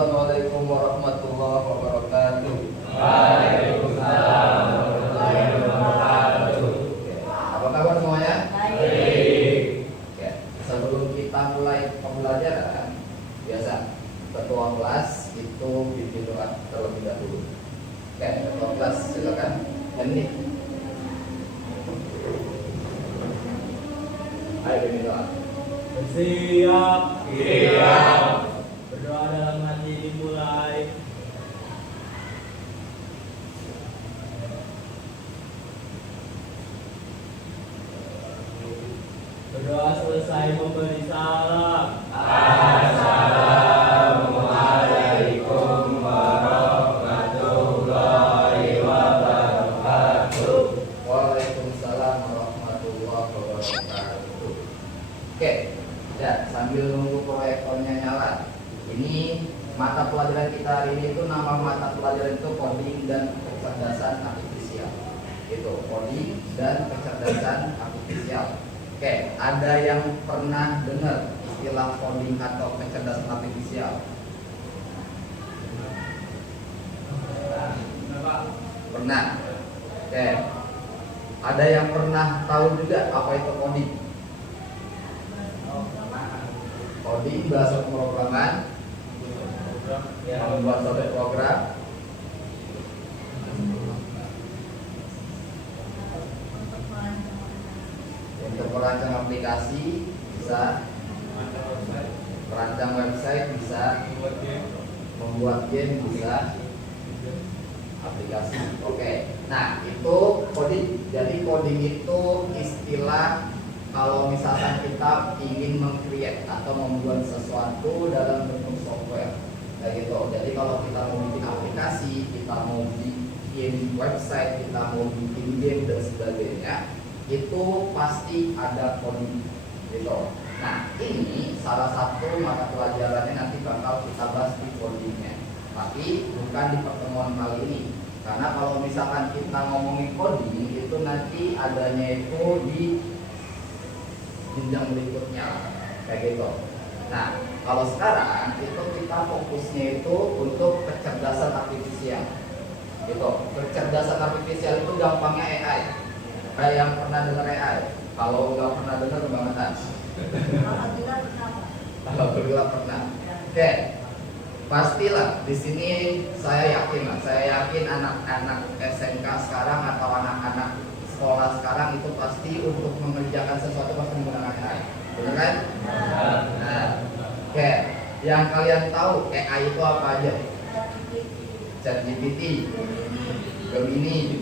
Assalamualaikum warahmatullahi wabarakatuh. Waalaikumsalam warahmatullahi wabarakatuh. Apa kabar semuanya? Baik. Oke. Sebelum kita mulai pembelajaran, biasa ketua kelas itu bikin doa terlebih dahulu. Oke, ketua kelas silakan. Ini. Ayo bikin doa. Siap. Siap. Berdoa dalam hati dimulai. Berdoa selesai memberi salam. Assalamualaikum warahmatullahi wabarakatuh. Waalaikumsalam warahmatullahi wabarakatuh. Oke, ya sambil nunggu proyektornya nyala. Ini mata pelajaran kita hari ini itu nama mata pelajaran itu coding dan kecerdasan artifisial. Itu coding dan kecerdasan artifisial. Oke, ada yang pernah dengar istilah coding atau kecerdasan artifisial? Pernah. Oke. Ada yang pernah tahu juga apa itu coding? Coding bahasa pemrograman, membuat suatu program. Untuk merancang aplikasi bisa, merancang website bisa, membuat game bisa, aplikasi. Oke. Nah, itu coding. Jadi coding itu istilah kalau misalkan kita ingin meng-create atau membuat sesuatu dalam bentuk software. Kayak gitu. Jadi kalau kita mau bikin aplikasi, kita mau bikin website, kita mau bikin game dan sebagainya, itu pasti ada coding. Gitu. Nah, ini salah satu mata pelajarannya nanti bakal kita bahas di codingnya. Tapi bukan di pertemuan kali ini. Karena kalau misalkan kita ngomongin coding itu nanti adanya itu di jenjang berikutnya kayak gitu. Nah, kalau sekarang itu kita fokusnya itu untuk kecerdasan artifisial. Gitu. Kecerdasan artifisial itu gampangnya AI. Kayak yang pernah dengar AI. Kalau nggak pernah dengar kebangetan. Alhamdulillah pernah. Oke. Pastilah di sini saya yakin anak-anak SMK sekarang atau anak-anak sekolah sekarang itu pasti untuk mengerjakan sesuatu pasti menggunakan AI, benar kan? Nah, oke. Yang kalian tahu AI itu apa aja? ChatGPT, Gemini,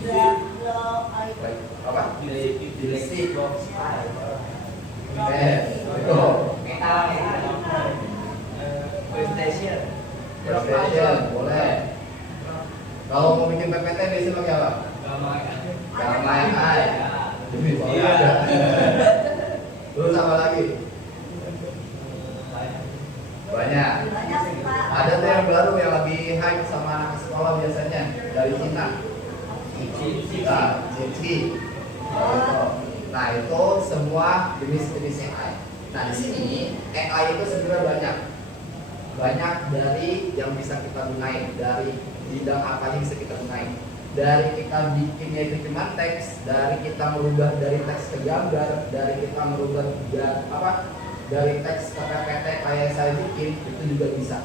apa? DeepSeek, itu, PlayStation, boleh. Kalau mau bikin PPT biasanya pakai apa? Gamma AI. Iya. Terus apa lagi? Banyak. Ada tuh yang baru yang lebih hype sama anak sekolah biasanya dari Cina. Nah, itu semua jenis-jenis AI. Nah, di sini AI itu sebenarnya banyak dari yang bisa kita gunain, dari bidang apa yang bisa kita gunain. Dari kita bikinnya itu cuma teks, dari kita merubah dari teks ke gambar, dari kita merubah dari teks ke PPT kayak saya bikin itu juga bisa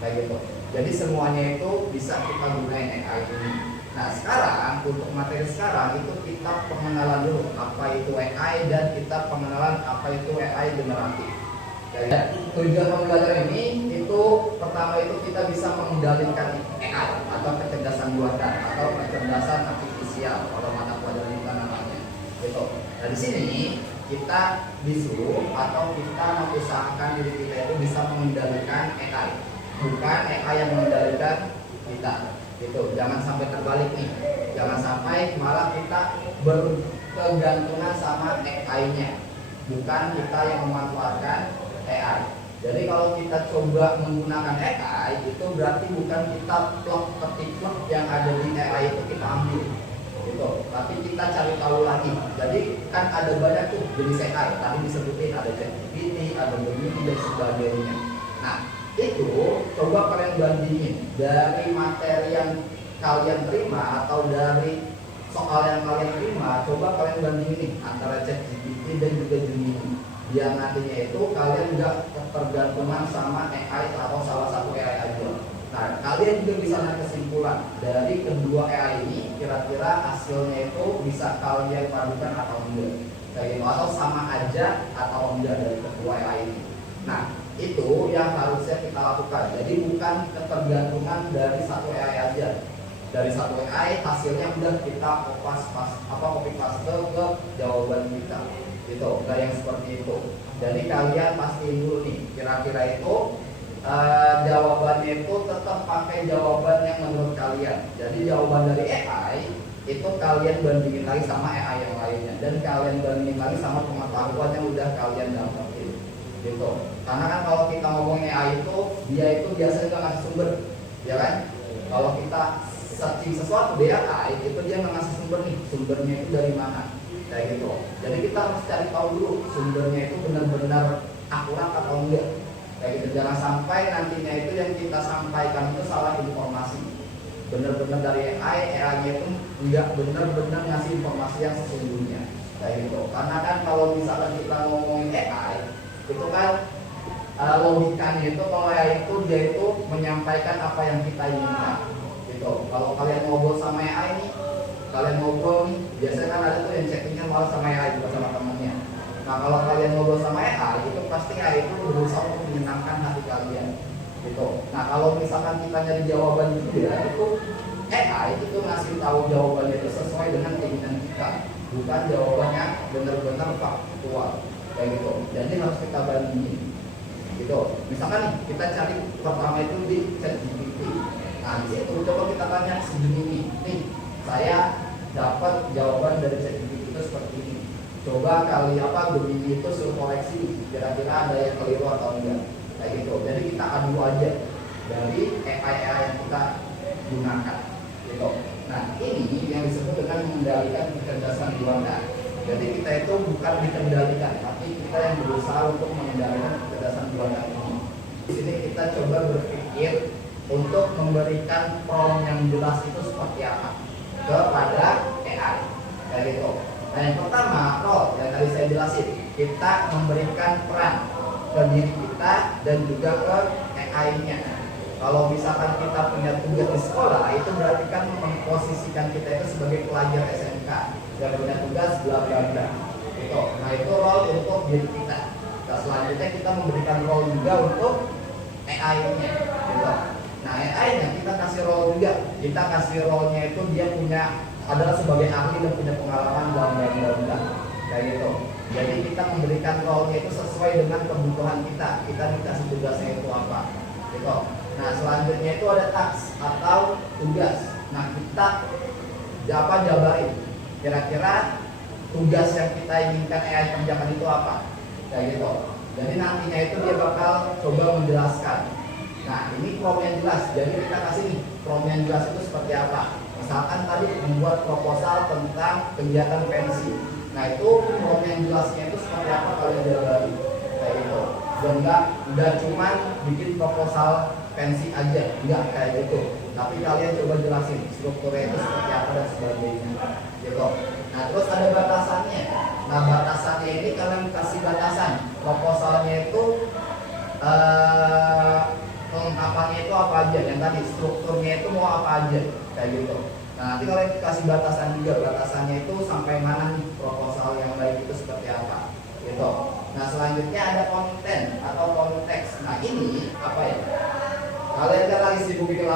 kayak gitu. Jadi semuanya itu bisa kita gunain AI ini. Nah, sekarang untuk materi sekarang itu kita pengenalan dulu apa itu AI dan kita pengenalan apa itu AI generatif. Jadi tujuan pembelajaran ini itu pertama itu kita bisa mengendalikan AI atau kecerdasan buatan atau kecerdasan artifisial kalau mata pelajaran kita namanya. Gitu. Nah, di sini kita disuruh atau kita mengusahakan diri kita itu bisa mengendalikan AI, bukan AI yang mengendalikan kita. Gitu. Jangan sampai terbalik nih. Jangan sampai malah kita berkegantungan sama AI-nya, bukan kita yang memanfaatkan AI. Jadi kalau kita coba menggunakan AI itu berarti bukan kita ketik yang ada di AI itu kita ambil gitu. Tapi kita cari tahu lagi. Jadi kan ada banyak tuh jenis AI. Tadi disebutin ada ChatGPT, ada Gemini dan sebagainya. Nah, itu coba kalian bandingin dari materi yang kalian terima atau dari soal yang kalian terima, coba kalian bandingin nih antara ChatGPT dan juga Gemini. Biar nantinya itu kalian nggak ketergantungan sama AI atau salah satu AI aja. Nah, kalian juga bisa naik kesimpulan dari kedua AI ini, kira-kira hasilnya itu bisa kalian padukan atau enggak, kayak gitu, atau sama aja atau enggak dari kedua AI ini. Nah, itu yang harusnya kita lakukan. Jadi bukan ketergantungan dari satu AI aja. Dari satu AI hasilnya udah kita copy paste ke jawaban kita, gitu. Nggak yang seperti itu. Jadi kalian pastiin dulu nih, kira-kira itu jawabannya itu tetap pakai jawaban yang menurut kalian. Jadi jawaban dari AI itu kalian bandingin lagi sama AI yang lainnya, dan kalian bandingin lagi sama pengetahuan yang udah kalian dapetin, gitu. Karena kan kalau kita ngomong AI itu, dia itu biasanya nggak ngasih sumber, ya kan? Kalau kita searching sesuatu di AI itu dia nggak ngasih sumber nih, sumbernya itu dari mana, kayak gitu. Jadi kita harus cari tahu dulu sumbernya itu benar-benar akurat atau enggak. Kayak gitu, jangan sampai nantinya itu yang kita sampaikan itu salah informasi. Benar-benar dari AI-nya itu nggak benar-benar ngasih informasi yang sesungguhnya, kayak gitu. Karena kan kalau misalkan kita ngomongin AI, itu kan logikanya itu kalau AI itu dia itu menyampaikan apa yang kita inginkan, gitu. Kalau kalian ngobrol sama AI nih, kalian ngobrol nih, biasanya kan ada tuh yang chattingnya malah sama AI bukan sama temennya. Nah, kalau kalian ngobrol sama AI, itu pasti AI itu berusaha untuk menyenangkan hati kalian, gitu. Nah, kalau misalkan kita nyari jawaban juga, itu AI itu ngasih tahu jawabannya itu sesuai dengan keinginan kita, bukan jawabannya benar-benar faktual, kayak gitu. Jadi harus kita bandingin, gitu. Misalkan nih, kita cari pertama itu di ChatGPT. Nah, di situ coba kita tanya segini nih, saya dapat jawaban dari ChatGPT itu seperti ini. Coba kali Gemini itu suruh koreksi, kira-kira ada yang keliru atau enggak, kayak gitu. Jadi kita adu aja dari AI yang kita gunakan, gitu. Nah, ini yang disebut dengan mengendalikan kecerdasan buatan. Jadi kita itu bukan dikendalikan, tapi kita yang berusaha untuk mengendalikan kecerdasan buatan ini. Di sini kita coba berpikir untuk memberikan prompt yang jelas itu seperti apa kepada AI, kayak gitu. Nah, yang pertama, role yang tadi saya jelasin, kita memberikan peran ke diri kita dan juga ke AI-nya. Kalau misalkan kita punya tugas di sekolah, itu berarti kan memposisikan kita itu sebagai pelajar SMK dan punya tugas bla bla bla. Itu. Nah, itu role untuk diri kita. Nah, selanjutnya kita memberikan role juga untuk AI-nya, gitu. Nah, AI-nya kita kasih role juga. Kita kasih role-nya itu dia punya adalah sebagai ahli dan punya pengalaman dalam bidang, kayak gitu. Jadi kita memberikan role-nya itu sesuai dengan kebutuhan kita. Kita dikasih tugasnya itu apa, gitu. Nah, selanjutnya itu ada task atau tugas. Nah, kita jabarin kira-kira tugas yang kita inginkan AI kerjakan itu apa, kayak gitu. Jadi nantinya itu dia bakal coba menjelaskan. Nah, ini prompt yang jelas. Jadi kita kasih nih prompt yang jelas itu seperti apa. Misalkan tadi membuat proposal tentang kegiatan pensi. Nah, itu prompt yang jelasnya itu seperti apa kalian jabarin, kayak gitu. Dan enggak cuma bikin proposal pensi aja, enggak kayak gitu. Tapi kalian coba jelasin strukturnya itu seperti apa dan sebagainya, gitu. Nah, terus ada batasannya. Nah, batasannya ini kalian kasih batasan. Proposalnya itu kelengkapannya itu apa aja, yang tadi strukturnya itu mau apa aja, kayak gitu. Nah, nanti kalian kasih batasan juga, batasannya itu sampai mana nih proposal yang baik itu seperti apa, gitu. Nah, selanjutnya ada konten atau konteks. Nah, ini apa ya? Kalian kan lagi sibuk bikin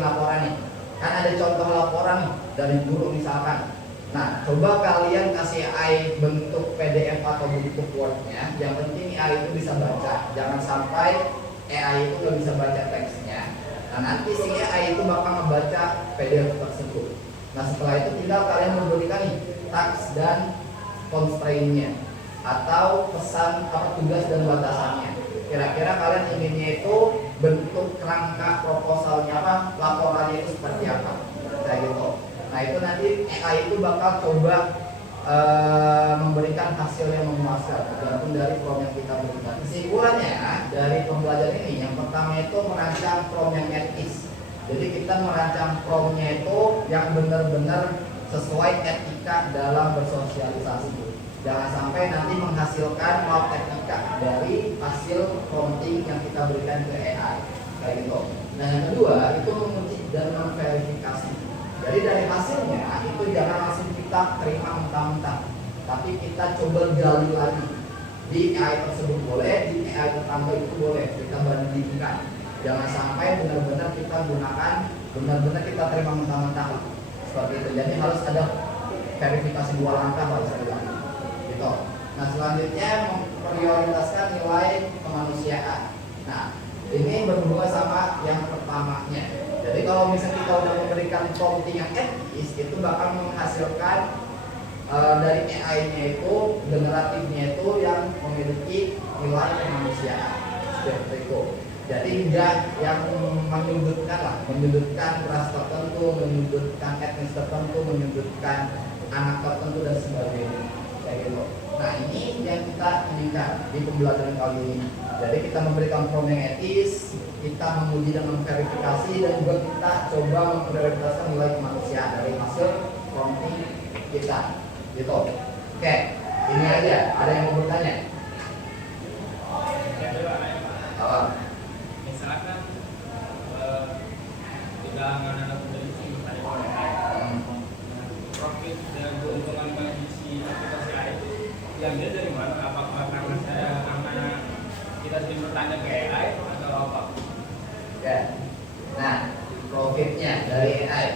laporan nih, kan ada contoh laporan nih dari guru misalkan. Nah, coba kalian kasih AI bentuk PDF atau bentuk Word-nya. Yang penting AI itu bisa baca. Jangan sampai AI itu nggak bisa baca teksnya. Nah, nanti si AI itu bakal membaca PDF tersebut. Nah, setelah itu tinggal kalian memberikan nih task dan constraint-nya atau pesan apa tugas dan batasannya. Kira-kira kalian inginnya itu bentuk kerangka proposalnya apa, laporannya itu seperti apa, kayak gitu. Nah, itu nanti AI itu bakal coba memberikan hasil yang memuaskan tergantung dari prompt yang kita berikan. Kesimpulannya dari pembelajaran ini, yang pertama itu merancang prompt yang etis. Jadi kita merancang promptnya itu yang benar-benar sesuai etika dalam bersosialisasi. Jangan sampai nanti menghasilkan malapetaka dari hasil prompting yang kita berikan ke AI kayak gitu. Nah yang kedua itu menguji dan memverifikasi. Jadi dari hasilnya itu jangan langsung kita terima mentah-mentah, tapi kita coba gali lagi di AI tersebut boleh, di AI tetangga itu boleh, kita bandingkan. Jangan sampai benar-benar kita gunakan, benar-benar kita terima mentah-mentah seperti itu. Jadi harus ada verifikasi 2 langkah harus ada gitu. Nah selanjutnya memprioritaskan nilai kemanusiaan. Nah ini berhubungan sama yang pertamanya. Jadi kalau misalnya kita udah memberikan prompting yang etis, itu bakal menghasilkan dari AI-nya itu, generatifnya itu yang memiliki nilai kemanusiaan seperti itu. Jadi tidak yang menyudutkan lah, menyudutkan ras tertentu, menyudutkan etnis tertentu, menyudutkan anak tertentu dan sebagainya kayak gitu. Nah ini yang kita inginkan di pembelajaran kali ini. Jadi kita memberikan prompt yang etis, kita menguji dan memverifikasi, dan juga kita coba memprioritaskan nilai kemanusiaan dari hasil prompting kita gitu. Oke, ini aja. Ada yang mau bertanya? Misalkan tidak anak peneliti bertanya oleh profit dan keuntungan bagi si aplikasi AI itu diambil dari mana? Apakah karena kita sering bertanya ke AI atau apa? Ya. Nah, profitnya dari AI.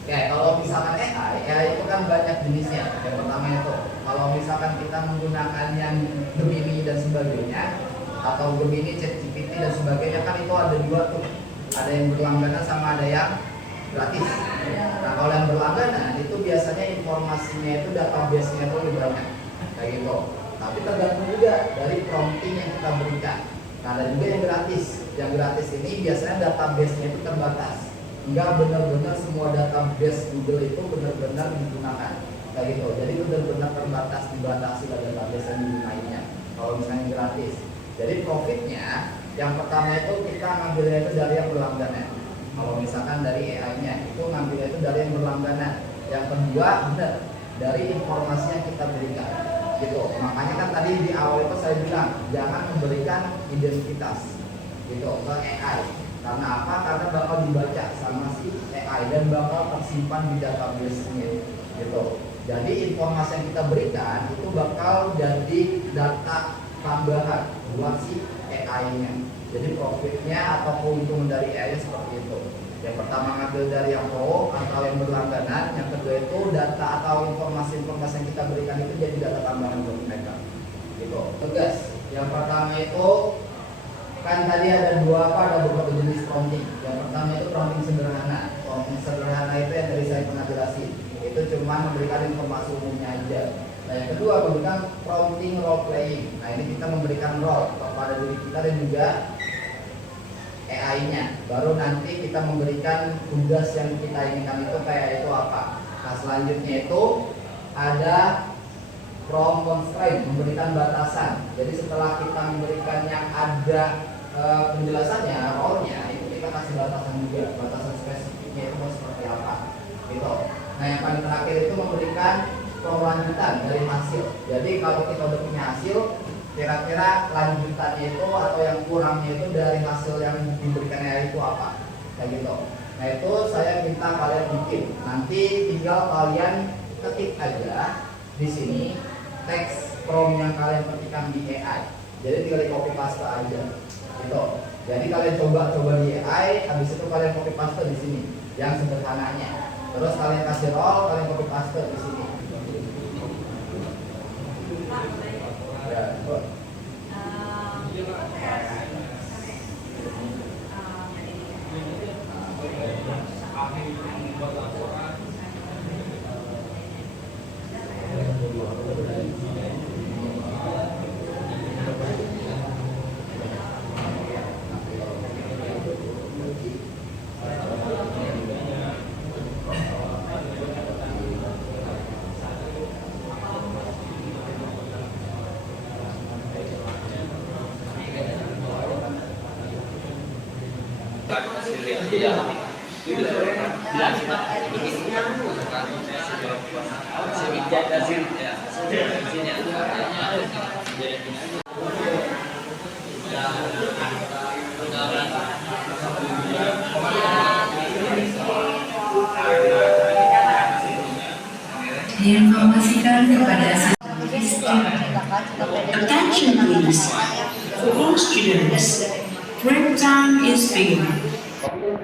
Oke, kalau misalkan AI itu kan banyak jenisnya. Yang pertama itu, kalau misalkan kita menggunakan yang Gemini dan sebagainya, atau Gemini, ChatGPT dan sebagainya, kan itu ada 2 tuh. Ada yang berlangganan sama ada yang gratis. Nah, kalau yang berlangganan itu biasanya informasinya itu database-nya itu lebih banyak. Kayak gitu. Tapi tergantung juga dari prompting yang kita berikan. Nah, ada juga yang gratis. Yang gratis ini biasanya database-nya itu terbatas. Enggak benar-benar semua database Google itu benar-benar digunakan. Kayak gitu. Jadi benar-benar terbatas, dibatasi oleh database yang digunakannya. Kalau misalnya gratis. Jadi profitnya yang pertama itu kita ngambilnya itu dari yang berlangganan. Kalau misalkan dari AI-nya itu ngambilnya itu dari yang berlangganan. Yang kedua benar dari informasi yang kita berikan. Gitu. Makanya kan tadi di awal itu saya bilang jangan memberikan identitas gitu ke AI. Karena apa? Karena bakal dibaca sama si AI dan bakal tersimpan di database-nya gitu. Jadi informasi yang kita berikan itu bakal jadi data tambahan buat si AI-nya. Jadi profitnya atau keuntungan dari AI seperti itu. Yang pertama ngambil dari yang pro atau yang berlangganan, yang kedua itu data atau informasi-informasi yang kita berikan itu jadi data tambahan buat mereka. Gitu. Tugas. Yang pertama itu kan tadi ada beberapa jenis prompting. Yang pertama itu prompting sederhana. Prompting sederhana itu yang tadi saya pernah jelasin. Itu cuma memberikan informasi umumnya aja. Nah yang kedua memberikan prompting role playing. Nah ini kita memberikan role kepada diri kita dan juga AI-nya. Baru nanti kita memberikan tugas yang kita inginkan itu kayak itu apa. Nah selanjutnya itu ada prompt constraint, memberikan batasan. Jadi setelah kita memberikan yang ada penjelasannya, role-nya, itu kita kasih batasan juga, batasan spesifiknya itu mau seperti apa gitu. Nah yang paling terakhir itu memberikan lanjutan dari hasil. Jadi kalau kita udah punya hasil, kira-kira lanjutannya itu atau yang kurangnya itu dari hasil yang diberikan AI itu apa kayak gitu. Nah itu saya minta kalian bikin, nanti tinggal kalian ketik aja di sini teks prompt yang kalian ketikkan di AI. Jadi tinggal di copy paste aja gitu. Jadi kalian coba di AI, habis itu kalian copy paste di sini yang sederhananya. Terus kalian kasih role, kalian copy paste di sini. Ya, Diinformasikan kepada Attention please. For all students, break time is beginning.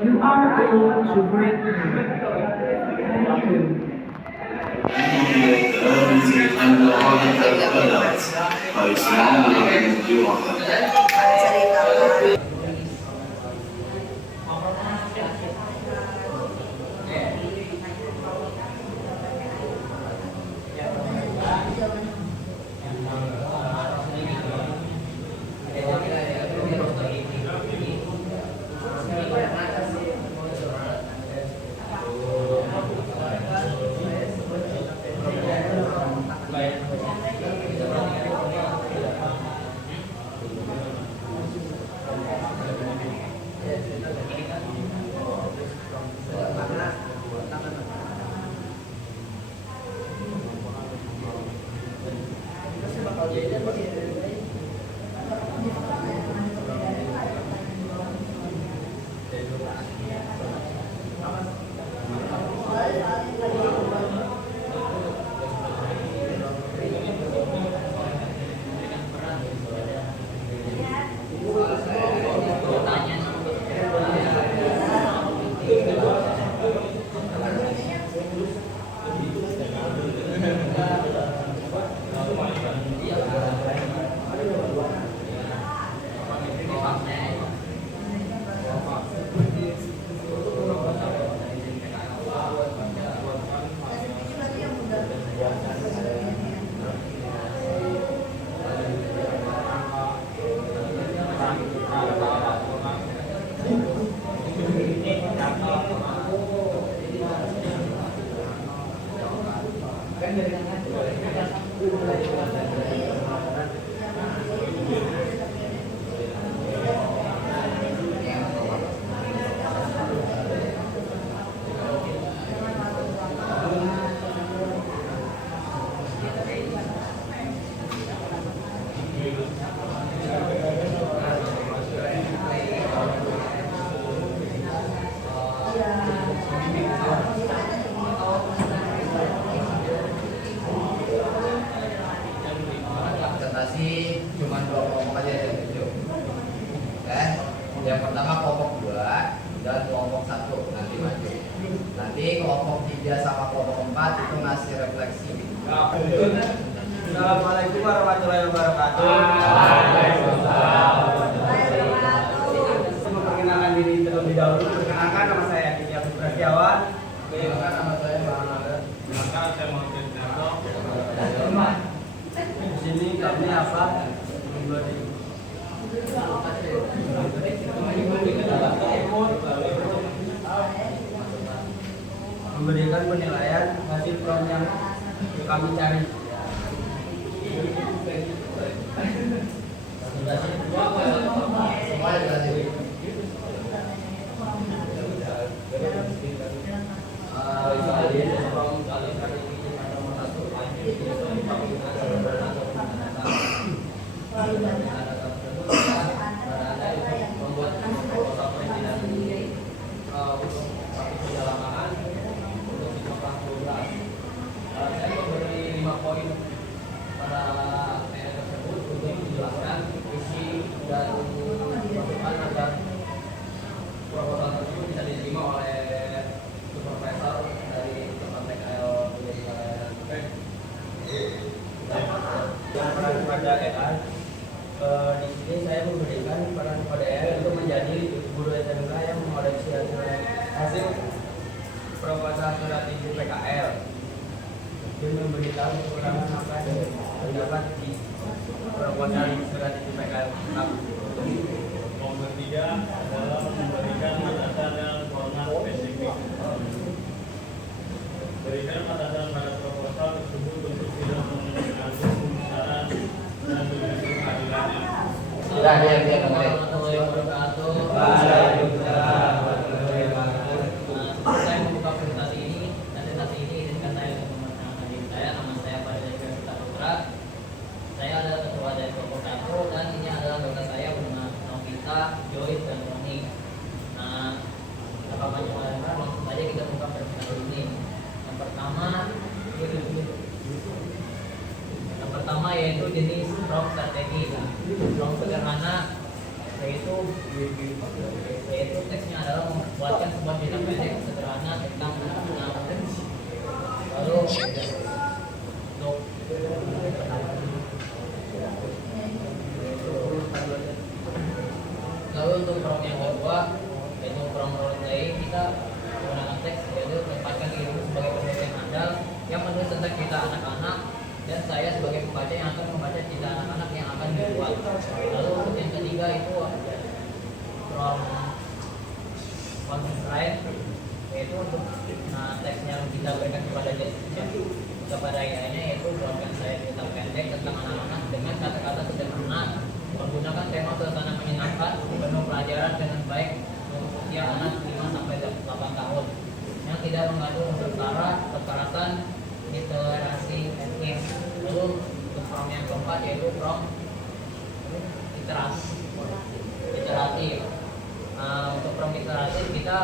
You are able to break time. Thank you. Cuma dua kelompok aja yang ditunjuk. Yang pertama kelompok 2 dan kelompok 1 nanti maju. Nanti kelompok 3 sama kelompok 4 itu ngasih refleksi. Assalamualaikum warahmatullahi wabarakatuh. Waalaikumsalam. Memperkenalkan diri terlebih dahulu. Perkenalkan, nama saya Aditya Putra Setiawan. Perkenalkan, nama saya Bang Nada. Perkenalkan, saya Muhammad Janto. Di sini kami apa? Memberikan penilaian hasil prom yang kami cari. Semua jelasin. Pada AI, di sini saya memberikan peran pada AI untuk menjadi guru SMK yang mengoreksi hasil proposal surat izin PKL dan memberitahu kekurangan apa yang terdapat di proposal surat izin PKL. Nomor 3 adalah memberikan batasan dan format spesifik. Berikan batasan pada proposal tersebut untuk tidak mengenai saran dan begitu keadilannya. Sudah dia mulai. Waalaikumsalam. jenis prompt strategi. Prompt sederhana yaitu teksnya adalah membuatkan sebuah cerita pendek sederhana tentang anak-anak. Lalu untuk prompt yang kedua yaitu prompt role playing, kita menggunakan teks yaitu menempatkan dirimu sebagai penulis yang andal yang menulis tentang cerita anak-anak dan saya sebagai pembaca yang akan membaca cerita anak-anak yang akan dibuat. Lalu untuk yang ketiga itu prompt constraint yaitu untuk teks yang kita berikan kepada AI-nya yaitu buatkan saya cerita pendek tentang anak-anak dengan kata-kata sederhana menggunakan tema suasana menyenangkan penuh pelajaran dengan baik untuk usia anak 5 sampai 8 tahun yang tidak mengandung unsur sara, kekerasan, literasi, etnis. Lalu untuk prompt yang keempat yaitu prompt literatif. Untuk prompt literatif kita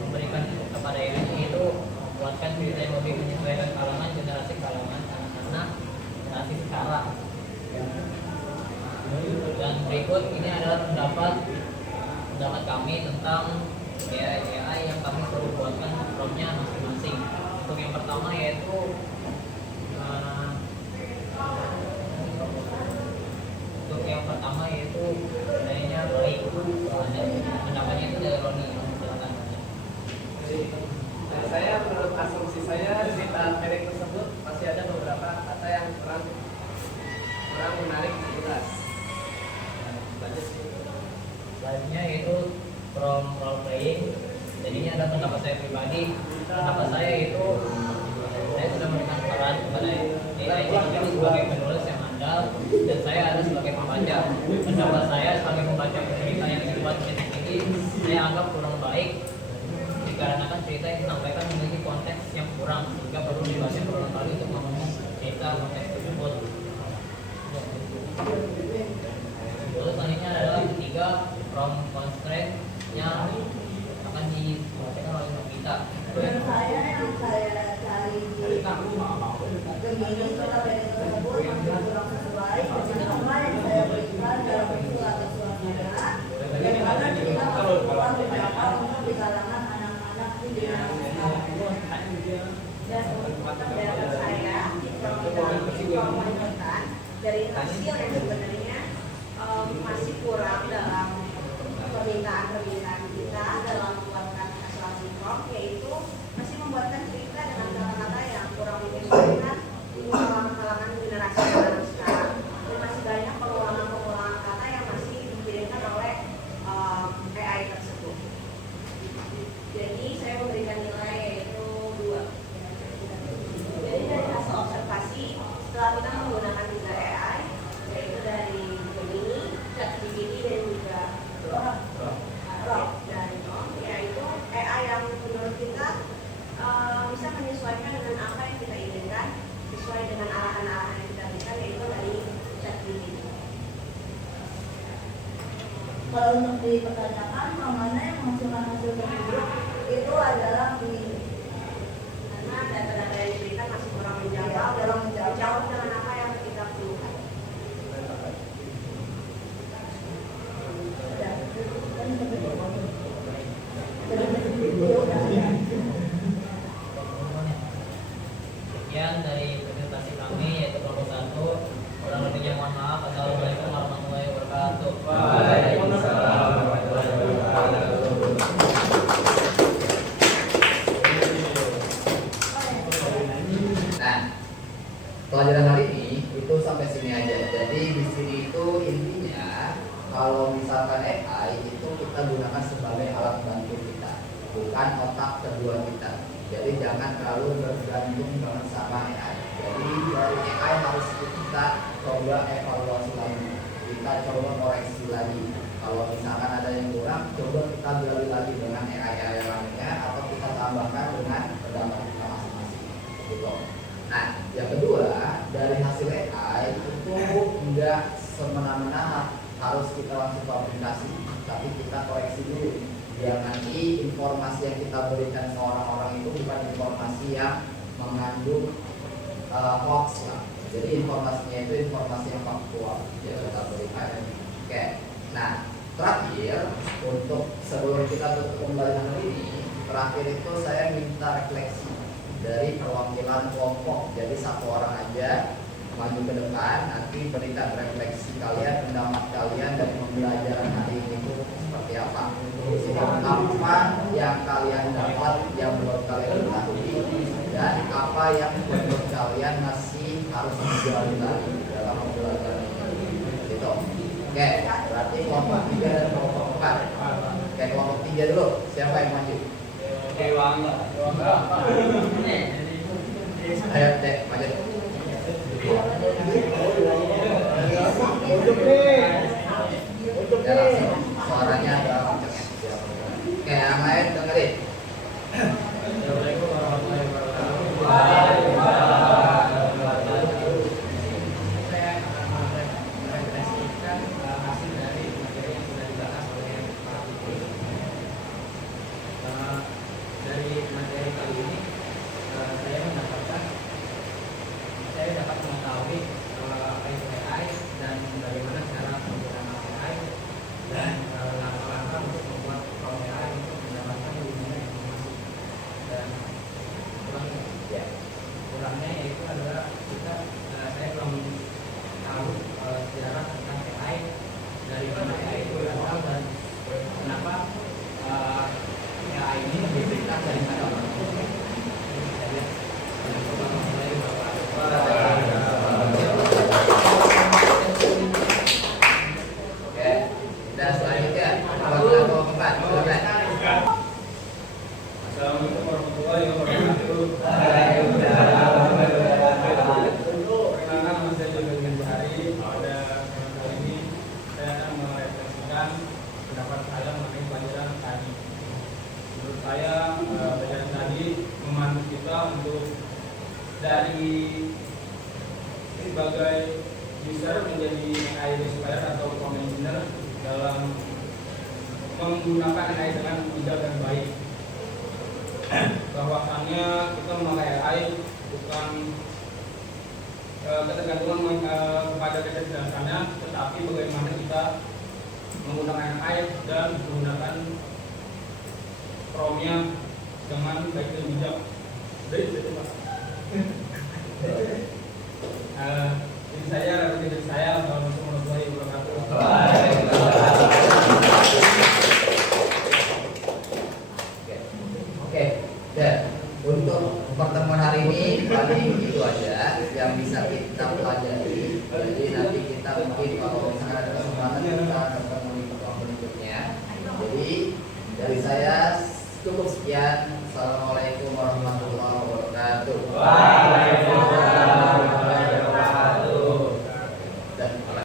memberikan kepada AI yaitu buatkan cerita yang lebih menyesuaikan kalangan generasi kalangan anak-anak generasi sekarang. Dan berikut ini adalah pendapat kami tentang AI yang kami perlu buatkan promptnya masing-masing. Untuk yang pertama yaitu adanya baik. Pendapatnya itu dari Roni. Silakan. Saya menurut asumsi saya cerita pendek tersebut masih ada beberapa kata yang kurang menarik jelas. Selanjutnya yaitu from role playing. Jadinya ada pendapat saya pribadi. Pendapat saya itu saya sudah memberikan saran kepada AI ini sebagai penulis yang andal dan saya ada sebagai pembaca. Pendapat saya sebagai pembaca cerita yang dibuat ini saya anggap kurang baik dikarenakan cerita yang disampaikan memiliki konteks yang kurang sehingga perlu dibaca berulang kali untuk memenuhi cerita konteks tersebut. Lalu selanjutnya adalah ketiga from constraint yang akan disampaikan oleh kita. Menurut saya yang saya cari di Gemini cerita pendek tersebut masih kurang sesuai dengan apa yang saya berikan dalam buku atau suasana dan karena cerita masih kurang berjangkau untuk di kalangan anak-anak di generasi sekarang. Dan menurut saya menemukan dari hasil yang sebenarnya masih kurang dalam permintaan kita dalam membuatkan kalkulasi prompt, yaitu masih membuatkan cerita dengan kata-kata yang kurang menyesuaikan kalangan generasi sekarang dan masih banyak pengulangan kata yang masih dikirimkan oleh AI tersebut. Jadi saya memberikan nilai yaitu 2. Jadi dari hasil observasi setelah kita menggunakan 3 AI yaitu dari Gemini, ChatGPT dan juga Grok dan yaitu AI yang menurut kita bisa menyesuaikan dengan apa yang kita inginkan sesuai dengan arahan-arahan yang kita berikan yaitu dari ChatGPT. Kalau untuk dipertanyakan mana yang menghasilkan hasil tersebut itu adalah Gemini karena data-data yang diberikan masih kurang menjawab dengan apa yang kita perlukan. Sekian dari presentasi kami yaitu kelompok 1. Kurang lebihnya mohon maaf. Assalamualaikum warahmatullahi wabarakatuh. Waalaikumsalam warahmatullahi wabarakatuh. Nah, pelajaran hari ini itu sampai sini aja. Jadi di sini itu intinya kalau misalkan AI itu kita gunakan sebagai alat bantu kita, bukan otak kedua kita. Jadi jangan terlalu bergantung dengan sama AI. Jadi dari AI harus kita coba evaluasi lagi, kita coba koreksi lagi. Kalau misalkan ada yang kurang, coba kita gali lagi dengan AI lainnya atau kita tambahkan dengan pendapat kita masing-masing. Gitu. Nah, yang kedua dari hasil AI itu enggak semena-mena harus kita langsung publikasi, tapi kita koreksi dulu biar nanti informasi yang kita berikan ke orang-orang itu bukan informasi yang mengandung hoax lah. Jadi informasinya itu informasi terakhir itu saya minta refleksi dari perwakilan kelompok. Jadi satu orang aja maju ke depan, nanti berikan refleksi kalian, pendapat kalian dari pembelajaran hari ini itu seperti apa. Apa yang kalian dapat yang belum kalian ketahui, dan apa yang menurut kalian masih harus digali lagi dalam pembelajaran ini. Gitu. Oke, berarti kelompok 3 dan kelompok 4. Oke, kelompok 3 dulu. Siapa yang maju? Ayo, Dek, maju. Ya, langsung. Suaranya agak kenceng ya. Oke, yang lain dengerin. Assalamualaikum warahmatullahi wabarakatuh. Saya akan merepresentasikan hasil dari materi yang sudah dibahas oleh Pak Putri. Dari materi kali ini saya dapat mengetahui apa itu AI dan bagaimana cara menggunakan AI dan langkah-langkah untuk membuat prompt AI untuk mendapatkan dunia informasi. Dan kurangnya yaitu adalah saya belum tahu sejarah tentang AI, dari mana AI itu berasal dan kenapa AI ini lebih pintar daripada manusia. Oke, dan selanjutnya apabila mau keempat, silakan. Assalamualaikum warahmatullahi wabarakatuh. Perkenalkan, nama saya Jodoh Ginjari. Pada kali ini saya akan merefleksikan pendapat saya mengenai pelajaran tadi. Menurut saya pelajaran tadi memandu kita untuk dari sebagai user menjadi AI whisperer atau prompt engineer dalam menggunakan AI dengan bijak dan baik. Bahwasannya kita memakai AI bukan ketergantungan kepada kecerdasannya, tetapi bagaimana kita menggunakan AI dan menggunakan prompt-nya dengan baik dan bijak. Jadi itu Pak. Ini saya dari saya. Assalamualaikum warahmatullahi wabarakatuh. Oke, dan untuk pertemuan hari ini paling itu aja yang bisa kita pelajari. Jadi nanti kita mungkin kalau misalkan ada kesempatan kita ketemu di pertemuan berikutnya. Jadi dari saya cukup sekian. Assalamualaikum.